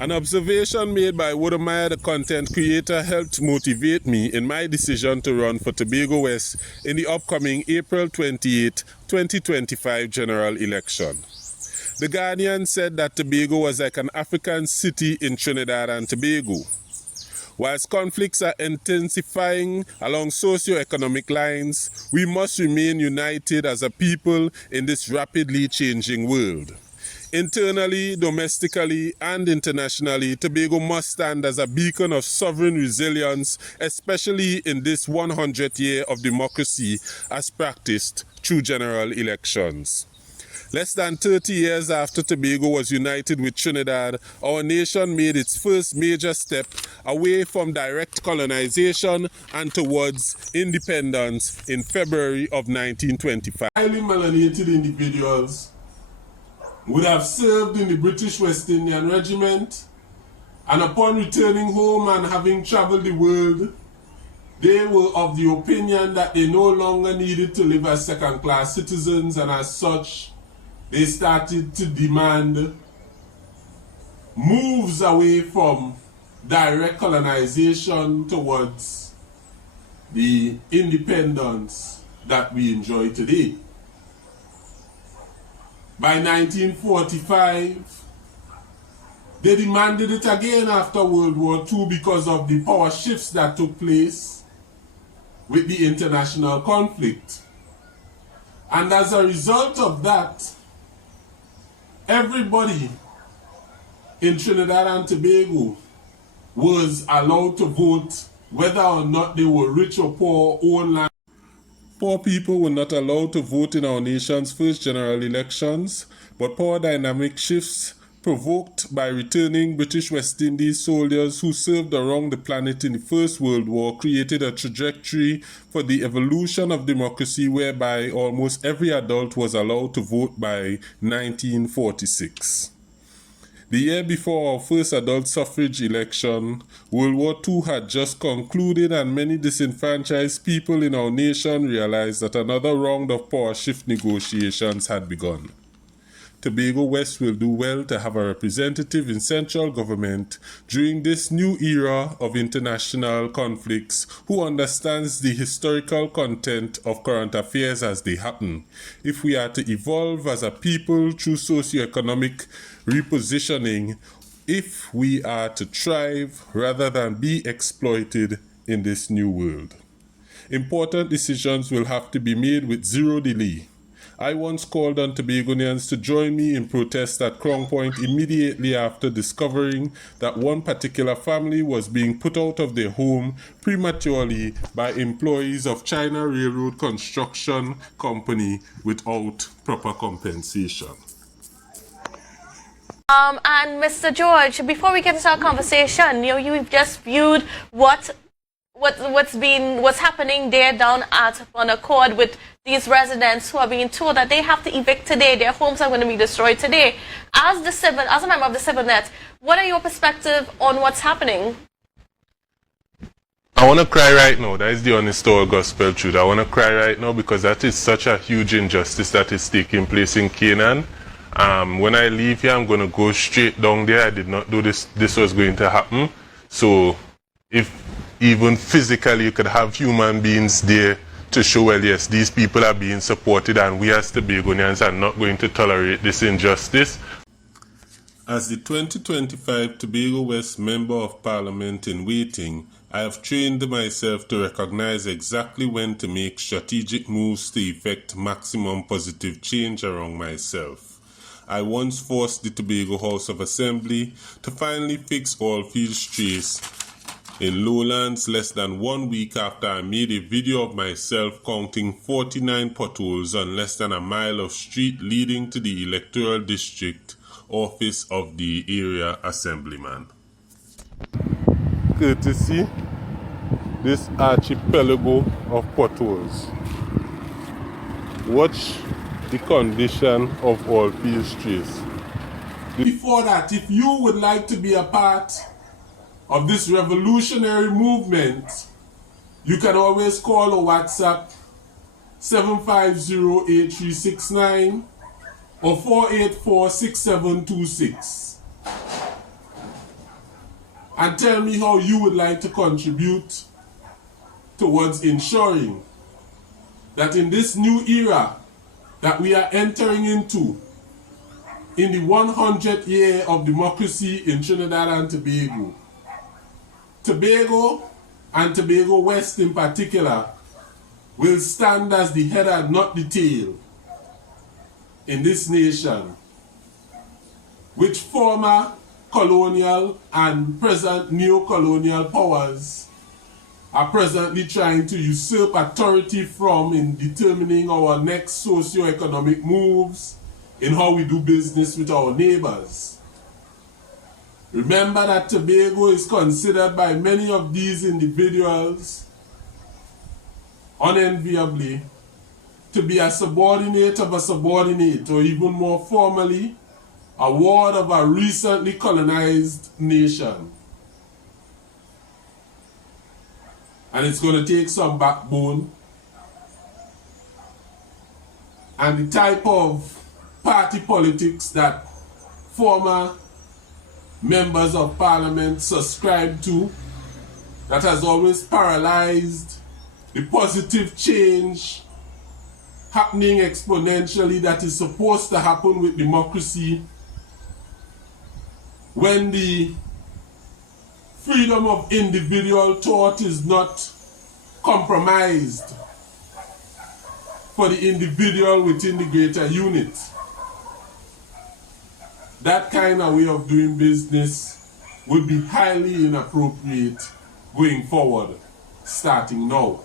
An observation made by Wodemeyer, the content creator, helped motivate me in my decision to run for Tobago West in the upcoming April 28, 2025 general election. The Guardian said that Tobago was like an African city in Trinidad and Tobago. Whilst conflicts are intensifying along socio-economic lines, we must remain united as a people in this rapidly changing world. Internally, domestically, and internationally, Tobago must stand as a beacon of sovereign resilience, especially in this 100th year of democracy as practiced through general elections. Less than 30 years after Tobago was united with Trinidad, our nation made its first major step away from direct colonization and towards independence in February of 1925. Highly melanated individuals would have served in the British West Indian Regiment, and upon returning home and having traveled the world, they were of the opinion that they no longer needed to live as second-class citizens, and as such, they started to demand moves away from direct colonization towards the independence that we enjoy today. By 1945, they demanded it again after World War II because of the power shifts that took place with the international conflict. And as a result of that, everybody in Trinidad and Tobago was allowed to vote whether or not they were rich or poor, own land. Poor people were not allowed to vote in our nation's first general elections, but power dynamic shifts provoked by returning British West Indies soldiers who served around the planet in the First World War created a trajectory for the evolution of democracy whereby almost every adult was allowed to vote by 1946. The year before our first adult suffrage election, World War II had just concluded, and many disenfranchised people in our nation realized that another round of power shift negotiations had begun. Tobago West will do well to have a representative in central government during this new era of international conflicts who understands the historical content of current affairs as they happen, if we are to evolve as a people through socio-economic repositioning, if we are to thrive rather than be exploited in this new world. Important decisions will have to be made with zero delay. I once called on Tobagonians to join me in protest at Crown Point immediately after discovering that one particular family was being put out of their home prematurely by employees of China Railroad Construction Company without proper compensation. And Mr. George, before we get into our conversation, you've just viewed what's happening there down at Bon Accord with these residents who are being told that they have to evict today, their homes are going to be destroyed today. As a member of the Civil Net, what are your perspective on what's happening? I want to cry right now. That is the honest gospel truth. I want to cry right now because that is such a huge injustice that is taking place in Canaan. When I leave here, I'm going to go straight down there. I did not know this was going to happen. So if even physically you could have human beings there to show, well, yes, these people are being supported and we as Tobagonians are not going to tolerate this injustice. As the 2025 Tobago West Member of Parliament in waiting, I have trained myself to recognize exactly when to make strategic moves to effect maximum positive change around myself. I once forced the Tobago House of Assembly to finally fix all field strays in lowlands less than 1 week after I made a video of myself counting 49 potholes on less than a mile of street leading to the electoral district office of the area assemblyman. Courtesy this archipelago of potholes. Watch the condition of all field strays. Before that, if you would like to be a part of this revolutionary movement, you can always call or WhatsApp 750-8369 or 484-6726. and tell me how you would like to contribute towards ensuring that in this new era that we are entering into, in the 100th year of democracy in Trinidad and Tobago, Tobago and Tobago West in particular will stand as the head and not the tail in this nation, which former colonial and present neo-colonial powers are presently trying to usurp authority from in determining our next socio-economic moves in how we do business with our neighbors. Remember that Tobago is considered by many of these individuals, unenviably, to be a subordinate of a subordinate, or even more formally, a ward of a recently colonized nation. And it's going to take some backbone and the type of party politics that former members of parliament subscribe to, that has always paralyzed the positive change happening exponentially that is supposed to happen with democracy when the freedom of individual thought is not compromised for the individual within the greater unit. That kind of way of doing business would be highly inappropriate going forward, starting now.